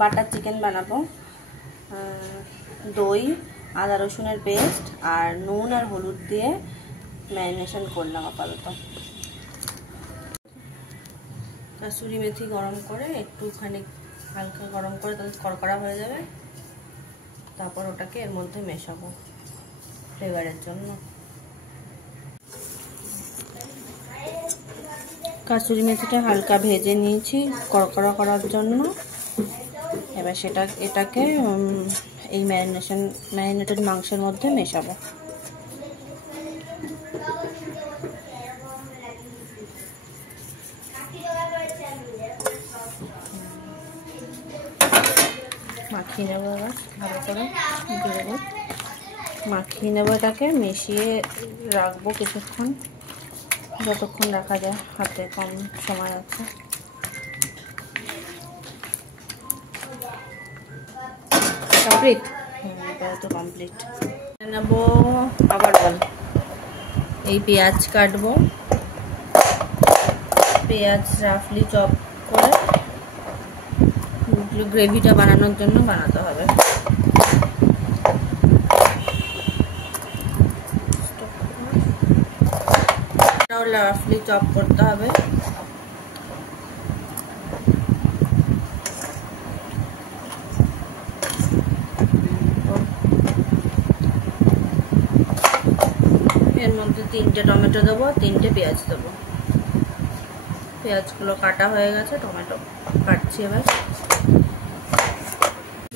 Butter chicken বানাবো। দই, আদা রসুনের পেস্ট আর নুন আর হলুদ দিয়ে ম্যারিনেশন করলাম আপাতত। কাসুরি মেথি গরম করে একটুখানি হালকা গরম করে তাহলে কড়কড়া হয়ে যাবে, তারপর ওটাকে এর মধ্যে মেশাবো ফ্লেভারের জন্য। কাসুরি মেথিটা হালকা ভেজে নিয়েছি কড়কড়া করার জন্য। এবার এটাকে এই ম্যারিনেটেড মাংসের মধ্যে মেশাবো। মাখিয়ে নেবো এবার ভালো করে, মাখিয়ে নেবো এটাকে, মিশিয়ে রাখবো কিছুক্ষণ, যতক্ষণ রাখা যায়, হাতে কম সময় আছে। কমপ্লিট? এটা তো কমপ্লিট। নেবো আবার বল, এই পেঁয়াজ কাটবো, পেঁয়াজ রাফলি চপ করে গ্রেভিটা বানানোর জন্য বানাতে হবে। রাফলি চপ করতে হবে। এর মধ্যে 3টে টমেটো দেবো, 3টে পেঁয়াজ দেবো। পেঁয়াজগুলো কাটা হয়ে গেছে, টমেটো কাটছি এবার।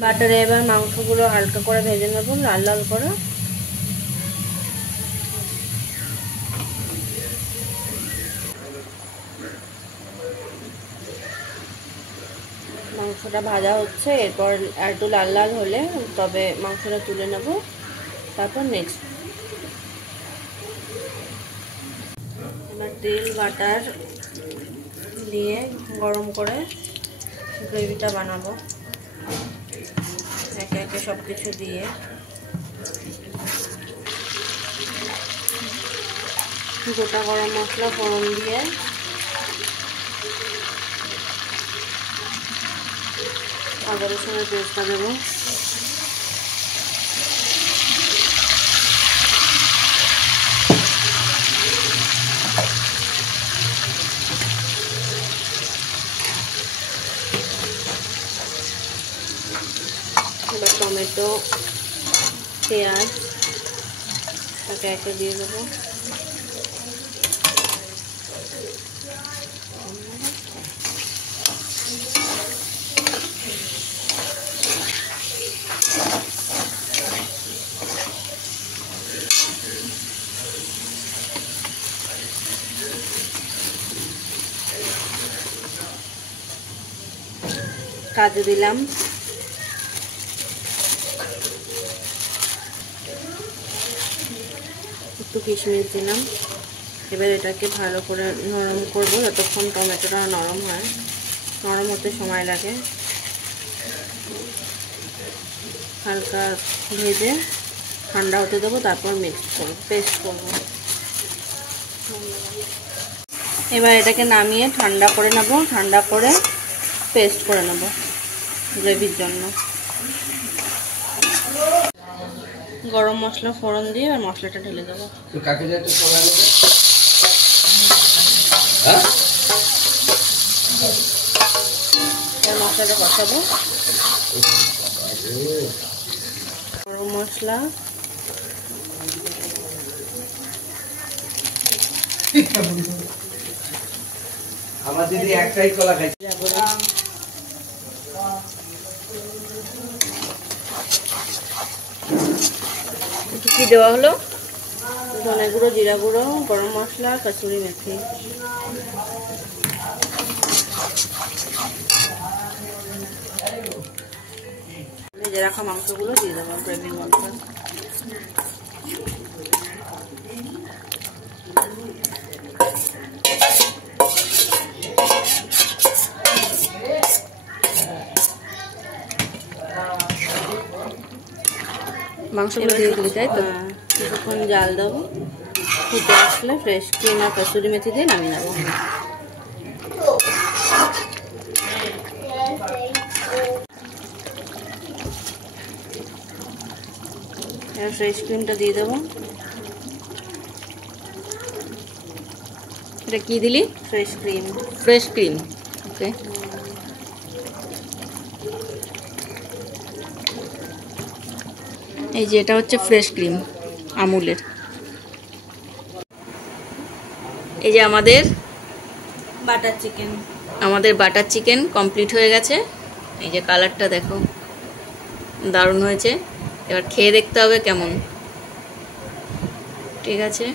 বাটারে এবার মাংসগুলো হালকা করে ভেজে নেবো, লাল লাল করে। মাংসটা ভাজা হচ্ছে, এরপর একটু লাল লাল হলে তবে মাংসটা তুলে নেব, তারপর নেক্সট। এবার তেল বাটার দিয়ে গরম করে গ্রেভিটা বানাবো, একে একে সব কিছু দিয়ে। গোটা গরম মশলা ফোড়ন দিয়ে আদা রসুনের পেস্টটা দেবো। এবার টমেটো, পেঁয়াজ একে একে দিয়ে দেবো। কাজু দিলাম, একটু কিশমিশ দিলাম। এবার এটাকে ভালো করে নরম করবো, যতক্ষণ টমেটোটা নরম হয়। নরম হতে সময় লাগে। হালকা ভেজে ঠান্ডা হতে দেবো, তারপর পেস্ট করবো। এবার এটাকে নামিয়ে ঠান্ডা করে নেবো, ঠান্ডা করে পেস্ট করে নেব গ্রেভির জন্য। গরম মশলা ফোড়ন দিয়ে আর মশলাটা ঢেলে দেবো। মশলাটা কষাবো। গরম মশলা, আমার দিদি একটাই কলা খাইছে। কি দেওয়া হলো? ধনে গুঁড়ো, জিরা গুঁড়ো, গরম মশলা, কাসুরি মেথি। ভেজে রাখা মাংসগুলো দিয়ে দেবো গ্রেভির মধ্যে। মাংসগুলো দিয়ে দিলি, তাই তো? কিছুক্ষণ জাল দেবো, ফুটে আসলে ফ্রেশ ক্রিম আর কাসুরি মেথি দিয়ে নামিয়ে নেবো। এবার ফ্রেশ ক্রিমটা দিয়ে দেবো। এটা কি দিলি? Fresh cream. ফ্রেশ ক্রিম, ওকে। এই যে এটা হচ্ছে ফ্রেশ ক্রিম আমুলের। এই যে আমাদের বাটার চিকেন কমপ্লিট হয়ে গেছে। এই যে কালারটা দেখো, দারুণ হয়েছে। এবার খেয়ে দেখতে হবে কেমন। ঠিক আছে।